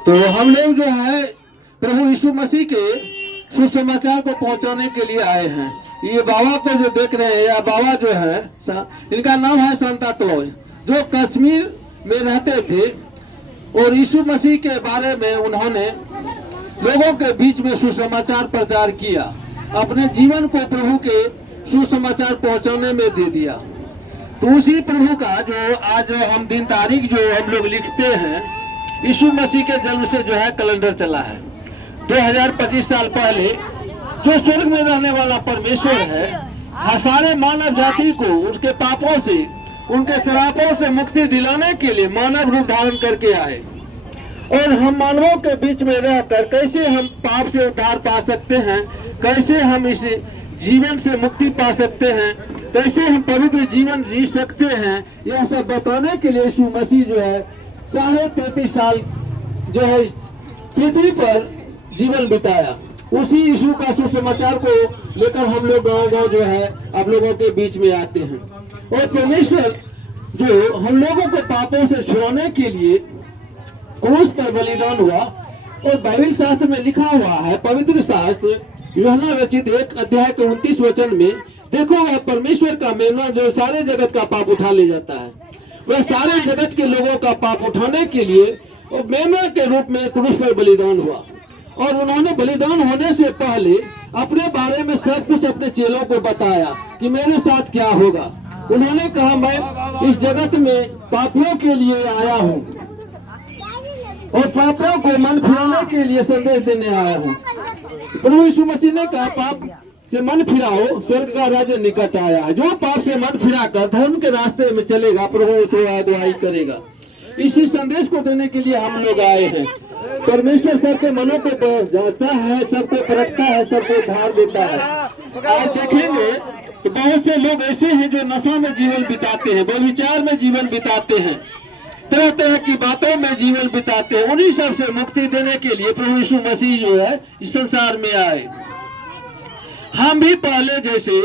तो हम लोग जो है प्रभु यीशु मसीह के सुसमाचार को पहुंचाने के लिए आए हैं। ये बाबा को जो देख रहे हैं, या बाबा जो है इनका नाम है सांता क्लॉज, जो कश्मीर में रहते थे और यीशु मसीह के बारे में उन्होंने लोगों के बीच में सुसमाचार प्रचार किया, अपने जीवन को प्रभु के सुसमाचार पहुंचाने में दे दिया। तो उसी प्रभु का जो आज हम दिन तारीख जो हम लोग लिखते हैं, यीशु मसीह के जन्म से जो है कैलेंडर चला है। 2025 साल पहले जो स्वर्ग में रहने वाला परमेश्वर है, सारे मानव जाति को उसके पापों से, उनके श्रापों से मुक्ति दिलाने के लिए मानव रूप धारण करके आए। और हम मानवों के बीच में रहकर कैसे हम पाप से उद्धार पा सकते हैं, कैसे हम इस जीवन से मुक्ति पा सकते हैं, कैसे हम पवित्र जीवन जी सकते हैं, यह सब बताने के लिए यीशु मसीह जो है 33.5 साल जो है पृथ्वी पर जीवन बिताया। उसी यीशु का सुसमाचार को लेकर हम लोग गांव-गांव जो है आप लोगों के बीच में आते हैं। और परमेश्वर जो हम लोगों को पापों से छुड़ाने के लिए क्रूस पर बलिदान हुआ, और बाइबल शास्त्र में लिखा हुआ है, पवित्र शास्त्र यूहन्ना रचित 1 अध्याय के 29 वचन में, देखो वह परमेश्वर का मेमना जो सारे जगत का पाप उठा ले जाता है। वह सारे जगत के लोगों का पाप उठाने के लिए और मेमना के रूप में क्रूस पर बलिदान हुआ। और उन्होंने बलिदान होने से पहले अपने बारे में सब कुछ अपने चेलों को बताया कि मेरे साथ क्या होगा। उन्होंने कहा, मैं इस जगत में पापियों के लिए आया हूँ और पापियों को मन फिराने के लिए संदेश देने आया हूँ। प्रभु यीशु मसीह ने कहा, पाप से मन फिराओ, स्वर्ग का राज्य निकट आया है। जो पाप से मन फिरा कर धर्म के रास्ते में चलेगा, प्रभु उसे अगुवाई करेगा। इसी संदेश को देने के लिए हम लोग आए हैं। परमेश्वर सबके मनों को जांचता है, सबको परखता है, सबको उद्धार देता है। आप देखेंगे कि बहुत से लोग ऐसे हैं जो नशा में जीवन बिताते हैं, व्यभिचार में जीवन बिताते हैं, तरह तरह की बातों में जीवन बिताते हैं। उन्हीं सब से मुक्ति देने के लिए प्रभु यीशु मसीह जो है इस संसार में आए। हम भी पहले जैसे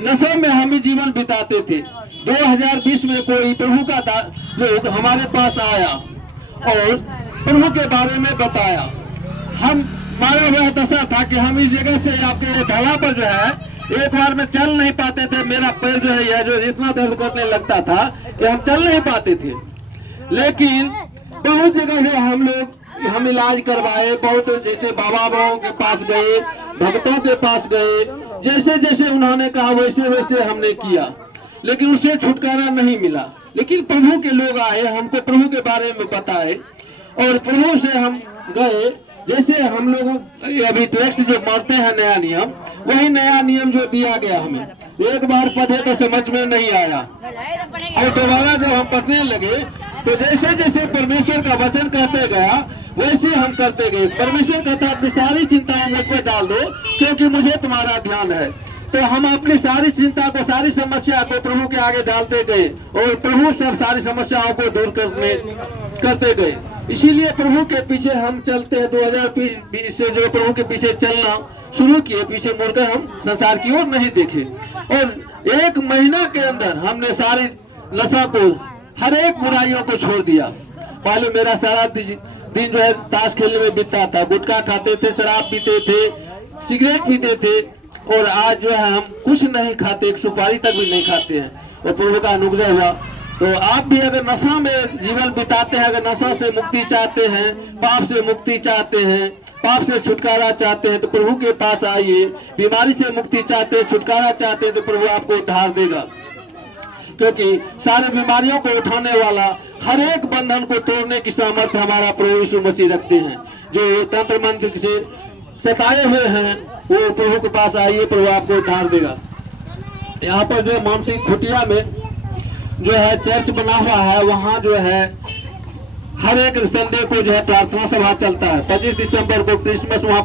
नशा में हम भी जीवन बिताते थे। 2020 में कोई प्रभु का लोग हमारे पास आया और प्रभु के बारे में बताया। हमारा वह दशा था कि हम इस जगह से आपके ढाला पर जो है एक बार में चल नहीं पाते थे। मेरा पैर जो है यह जो इतना दर्द करने लगता था कि हम चल नहीं पाते थे। लेकिन बहुत जगह है हम इलाज करवाए, बहुत जैसे बाबा बाबाओं के पास गए, भक्तों के पास गए, जैसे जैसे उन्होंने कहा वैसे वैसे हमने किया, लेकिन उससे छुटकारा नहीं मिला। लेकिन प्रभु के लोग आए, हमको प्रभु के बारे में बताए और प्रभु से हम गए। जैसे हम लोग अभी टैक्स जो मारते हैं नया नियम, वही नया नियम जो दिया गया हमें, एक बार पढ़े तो समझ में नहीं आया और दोबारा जब हम पढ़ने लगे तो जैसे जैसे परमेश्वर का वचन कहते गया वैसे हम करते गए। परमेश्वर कहता, अपनी सारी चिंताएं मुझ पर डाल दो क्योंकि मुझे तुम्हारा ध्यान है। तो हम अपनी सारी चिंता को, सारी समस्या को प्रभु के आगे डालते गए और प्रभु सब सारी समस्याओं को दूर करते गए। इसीलिए प्रभु के पीछे हम चलते हैं। 2020 से जो प्रभु के पीछे चलना शुरू किए, पीछे मुड़कर हम संसार की ओर नहीं देखे। और 1 महीना के अंदर हमने सारी नशा को, हर एक बुराइयों को छोड़ दिया। पहले मेरा सारा दिन जो है ताश खेलने में बीतता था, गुटखा खाते थे, शराब पीते थे, सिगरेट पीते थे, और आज जो है हम कुछ नहीं खाते, एक सुपारी तक भी नहीं खाते हैं। और प्रभु का अनुग्रह हुआ। तो आप भी अगर नशा में जीवन बिताते हैं, अगर नशा से मुक्ति चाहते हैं, पाप से मुक्ति चाहते हैं, पाप से छुटकारा चाहते हैं, तो प्रभु के पास आइए। बीमारी से मुक्ति चाहते हैं, छुटकारा चाहते हैं, तो प्रभु आपको उद्धार देगा। क्योंकि सारे बीमारियों को उठाने वाला, हर एक बंधन को तोड़ने की सामर्थ्य हमारा प्रभु यीशु मसीह रखते हैं। जो तंत्र मंत्र से सताए हुए हैं वो प्रभु के पास आइए, प्रभु आपको उद्धार देगा। यहाँ पर जो मानसिक खुटिया में जो है चर्च बना हुआ है, वहाँ जो है हर एक संडे को जो है प्रार्थना सभा चलता है। 25 दिसंबर को क्रिसमस वहाँ पर